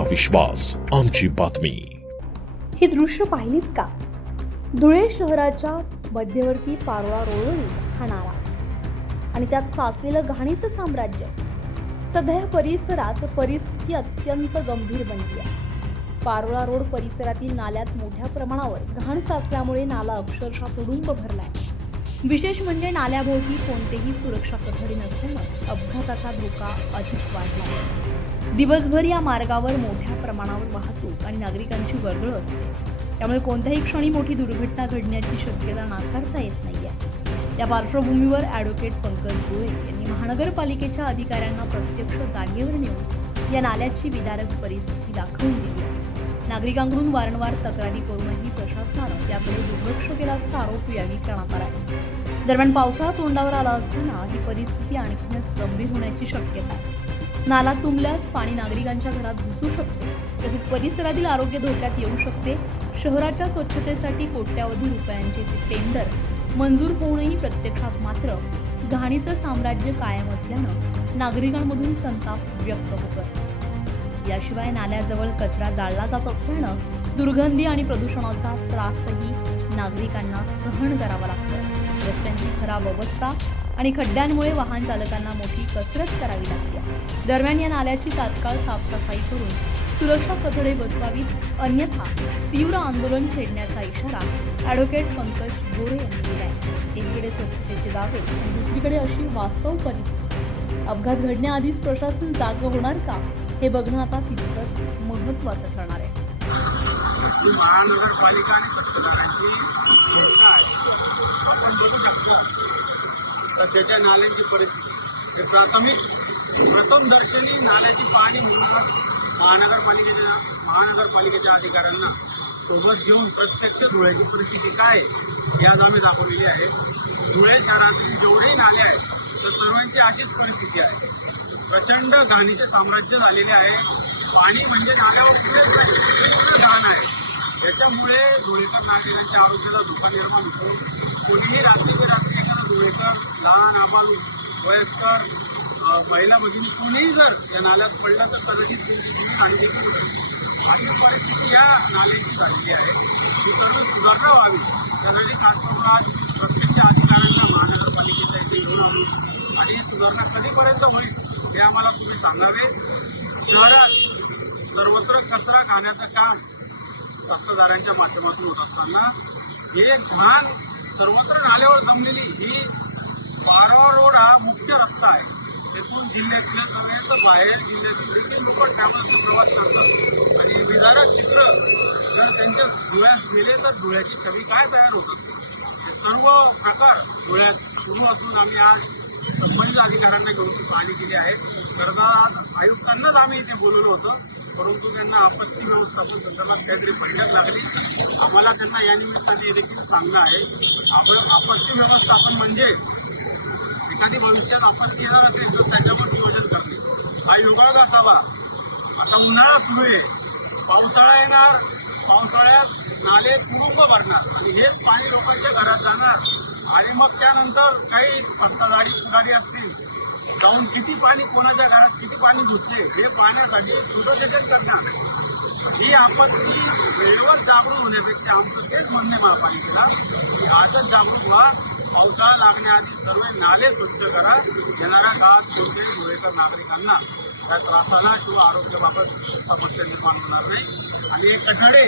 आमचा विश्वास, आमची बातमी. ही दृश्य पाहिलीत का? धुळे शहराच्या मध्यवर्ती पारोळा रोडवरील हा नाला आणि त्यात साचलेलं घाणीचं साम्राज्य. सध्या या परिसरात परिस्थिती अत्यंत गंभीर बनली आहे. पारोळा रोड परिसरातील नाल्यात मोठ्या प्रमाणावर घाण साचल्यामुळे नाला अक्षरशः तुडुंब भरलाय. विशेष म्हणजे नाल्याभोवती कोणतेही सुरक्षा कठडी नसल्यानं अपघाताचा धोका अधिक वाढला आहे. दिवसभर या मार्गावर मोठ्या प्रमाणावर वाहतूक आणि नागरिकांची वर्दळ असते. त्यामुळे कोणत्याही क्षणी मोठी दुर्घटना घडण्याची शक्यता नाकारता येत नाहीये. या पार्श्वभूमीवर ॲडव्होकेट पंकज गोळे यांनी महानगरपालिकेच्या अधिकाऱ्यांना प्रत्यक्ष जागेवर नेऊन या नाल्याची विदारक परिस्थिती दाखवून दिली आहे. नागरिकांकडून वारंवार तक्रारी करूनही प्रशासनानं याकडे दुर्लक्ष केल्याचा आरोप यावेळी करण्यात आला आहे. दरम्यान पावसाळा तोंडावर आला असताना ही परिस्थिती आणखीनच गंभीर होण्याची शक्यता आहे. नाला तुंबल्यास पाणी नागरिकांच्या घरात घुसू शकते, तसेच परिसरातील आरोग्य धोक्यात येऊ शकते. शहराच्या स्वच्छतेसाठी कोट्यावधी रुपयांचे टेंडर मंजूर होऊनही प्रत्यक्षात मात्र घाणीचं साम्राज्य कायम असल्यानं नागरिकांमधून संताप व्यक्त होतो. याशिवाय नाल्याजवळ कचरा जाळला जात असल्यानं दुर्गंधी आणि प्रदूषणाचा त्रासही नागरिकांना सहन करावा लागतो. रस्त्यांची खराब अवस्था आणि खड्ड्यांमुळे वाहन चालकांना मोठी कसरत करावी लागते. दरम्यान या नाल्याची तात्काळ साफसफाई करून सुरक्षा कठडे बसवावीत, अन्यथा तीव्र आंदोलन छेडण्याचा इशारा ॲडव्होकेट पंकज गोरे यांनी दिला आहे. एकीकडे स्वच्छतेचे दावे आणि दुसरीकडे अशी वास्तव परिस्थिती. अपघात घडण्याआधीच प्रशासन जागं होणार का, हे बघणं आता तितकंच महत्त्वाचं ठरणार आहे. महानगरपालिका आणि स्वच्छताची संस्था आहे. आपण बघू शकतो सध्याच्या नाल्यांची परिस्थिती. प्रथम दर्शनी नाल्याची पाणी म्हणून महानगरपालिकेच्या अधिकाऱ्यांना सोबत घेऊन प्रत्यक्ष धुळ्याची परिस्थिती काय हे आज आम्ही दाखवलेली आहे. धुळे शहरातील जेवढेही नाले आहेत तर सर्वांची अशीच परिस्थिती आहे. प्रचंड घाणीचे साम्राज्य झालेले आहे. पाणी म्हणजे नाल्यावर पूर्ण घाण आहे. याच्यामुळे धुळेकर नागरिकांच्या आरोग्याला धोका निर्माण होतो. कोणीही रात्री एखादा धुळेकर, लहान अबाल, वयस्कर, महिलामधून कोणीही जर या नाल्यात पडलं तर कदाचित काळजी करू शकतो. अशी परिस्थिती या नाल्याची झालेली आहे. ही सर्व सुधारणा व्हावी त्यासाठी खास करून आज प्रत्यक्ष अधिकाऱ्यांना महानगरपालिकेच्या इथे घेऊन आलो आणि ही सुधारणा कधीपर्यंत होईल हे आम्हाला तुम्ही सांगावे. शहरात सर्वत्र कचरा खाण्याचं काम सत्ताधाऱ्यांच्या माध्यमातून होत असताना हे घाण सर्वत्र नाल्यावर जमलेली ही पारोळा रोड हा मुख्य रस्ता आहे. येथून जिल्ह्यातल्या सगळ्यांचं बाहेर जिल्ह्यातून देखील लोक ट्रॅव्हल्सचा प्रवास करतात आणि विधानक चित्र जर त्यांच्या डोळ्यात गेले तर डोळ्याची छबी काय तयार होत असते. हे सर्व प्रकार डोळ्यात सुरू असून आम्ही आज संबंधित अधिकाऱ्यांना घेऊन पाहणी केली आहे. आज आयुक्तांनाच आम्ही इथे बोलवलं होतं, परंतु त्यांना आपत्ती व्यवस्थापन संदर्भात काहीतरी बैठक लागली. आम्हाला त्यांना या निमित्ताने देखील सांगणं आहे. आपण आपत्ती व्यवस्थापन म्हणजे एखादी भविष्यात आपत्ती येणार असेल तर त्याच्यावर नियोजन करणे हा योगायोग असावा. आता उन्हाळा सुरू आहे, पावसाळा येणार, पावसाळ्यात नाले तुडुंब भरणार आणि हेच पाणी लोकांच्या घरात जाणार आणि मग त्यानंतर काही सत्ताधारी पुढारी असतील जाऊन किती पाणी कोणाच्या घरात किती पाणी घुसले हे पाहण्यासाठी सूत्रसेचन करणार. ही आपत्ती वेळेवर जागृत होण्यापेक्षा आमचं तेच म्हणणे महापालिकेला की आजच जागृत व्हा. पावसाळा लागण्याआधी सर्व नाले स्वच्छ करा. येणाऱ्या काळात कोणत्याही धुळेकर नागरिकांना त्या त्रासाला किंवा आरोग्याबाबत समस्या निर्माण होणार नाही आणि हे कठडे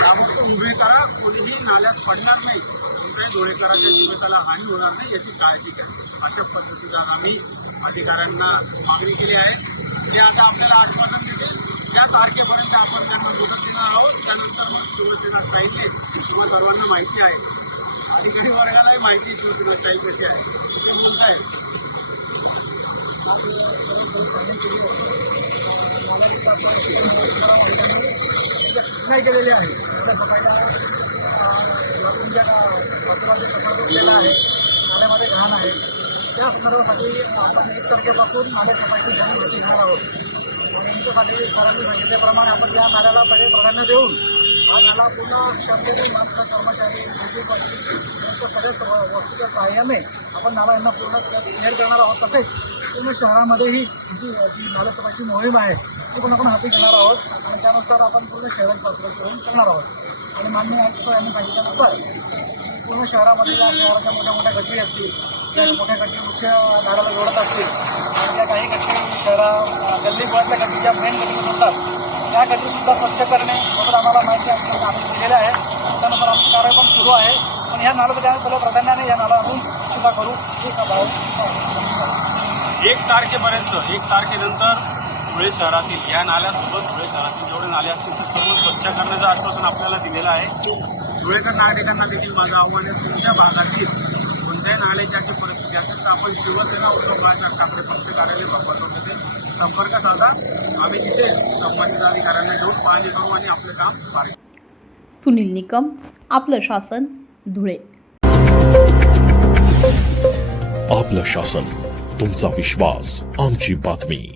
ताबडतोब उभे करा. कोणीही नाल्यात पडणार नाही, कोणत्याही धुळेकराच्या जीविताला हानी होणार नाही याची काळजी घ्या. अशा पद्धतीने आम्ही अधिकाऱ्यांना मागणी केली आहे. जे आता आपल्याला आश्वासन देतील त्या तारखेपर्यंत आपण त्यांना मुदत देणार आहोत. त्यानंतर मग शिवसेना स्टाईलने किंवा सर्वांना माहिती आहे, अधिकारी वर्गालाही माहिती शिवसेना स्टाईल कशी आहे ते बोलताय. नाही केलेले आहे त्या सकाळी केलेला आहे. नाल्यामध्ये घाण आहे त्या संदर्भासाठी आपण 1 तारखेपासून नाल्या सफाईची जनजागृती घेणार आहोत. आणि यांच्यासाठी सरांनी सांगितल्याप्रमाणे आपण या नाल्याला पहिले प्राधान्य देऊन हा नाला पुन्हा शक्यतो माणसं, कर्मचारी, सगळ्या वस्तूच्या सहाय्याने आपण नाला यांना पूर्ण क्लिअर करणार आहोत. तसेच पूर्ण शहरामध्ये ही जी नालेसफाईची मोहीम आहे ती पण आपण हाती घेणार आहोत आणि त्यानुसार आपण पूर्ण शहराची पातळी करणार आहोत. आणि माननीय आयुक्त यांनी सांगितल्यानुसार पूर्ण शहरामध्ये या शहराच्या मोठ्या मोठ्या गटरी असतील, त्या मोठ्या गटरी मुख्य दाराला जोडत असतील आणि त्या काही गटरी गल्ली बोळातल्या गटरी ज्या मेन गटरी असतात त्या गटरीसुद्धा स्वच्छ करणे बरोबर आम्हाला माहिती आम्ही दिलेल्या आहे. त्यानुसार आमची कारवाई पण सुरू आहे. पण ह्या नाल्याचं आम्ही पहिल्या प्राधान्याने या नाला अजून सुद्धा करू हे सभाव 1 तारखेनंतर धुळे शहरातील या नाल्यासोबत धुळे शहरातील जेवढे नाले असतील ते सर्व स्वच्छ करण्याचं आश्वासन आपल्याला दिलेलं आहे. धुळेकर नागरिकांना देखील माझं आव्हान आहे, तुमच्या भागातील कोणत्याही नाल्याची अशी परिस्थिती असेल तर आपण शिवसेना उद्धव बाळासाहेब ठाकरे पक्ष कार्यालय वापरतो तिथे संपर्क साधा. आम्ही तिथे संबंधित अधिकाऱ्यांना घेऊन पाहणी करू आणि आपलं काम पार. सुनील निकम, आपलं शासन, धुळे. आपलं शासन, तुमचा विश्वास, आमची बातमी.